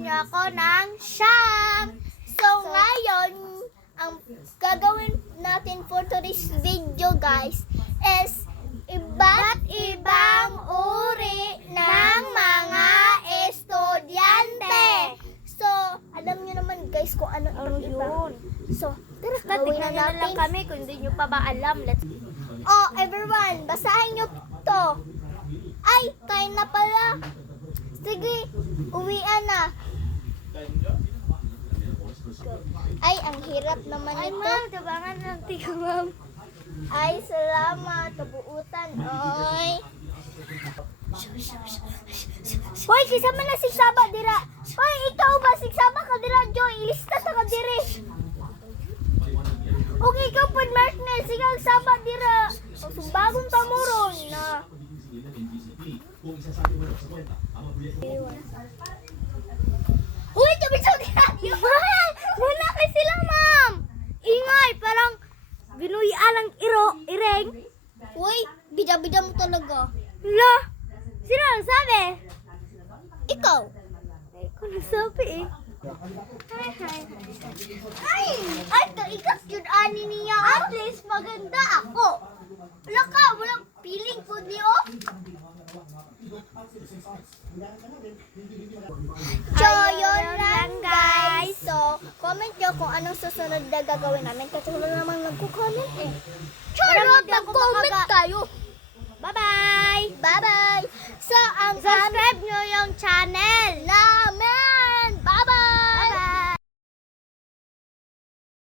niyo ako ng siyam. So, ngayon, ang gagawin natin for today's video, guys, is iba't ibang uri ng mga estudyante. So, alam niyo naman, guys, kung ano yun. So, tara, gawin na natin. lang kami kung hindi nyo pa ba alam. Oh, everyone, basahin niyo to. Ay, kain na pala. Sige, uwian na. Ay, ang hirap naman Ay, ito. ma'am, tabangan ng tiyo, ma'am. Ay, salamat. Kabuutan. Ay. Hoy, kisama na sigsaba dira. Hoy, ikaw ba sigsaba ka dira, Joy? Ilista sa ka diri. Okay, ikaw po, Martinez. Sigang saba dira. Bagong tamuron na. Uy, tabi sa radyo. Muna kay sila, ma'am. Ingay, parang binuyalang ireng. Uy, bida-bida mo talaga. La! Sino ang sabi? Ikaw. Ay, ko nagsabi eh. Ay, ikas yun ani niya. At least maganda ako. Wala ka, walang feeling po niyo. So, yun lang, guys. So, comment nyo kung anong susunod na gagawin namin. Kasi wala namang nagko-comment eh. Charot, mag-comment kayo. Bye-bye! Bye-bye. So, ang Subscribe nyo yung channel.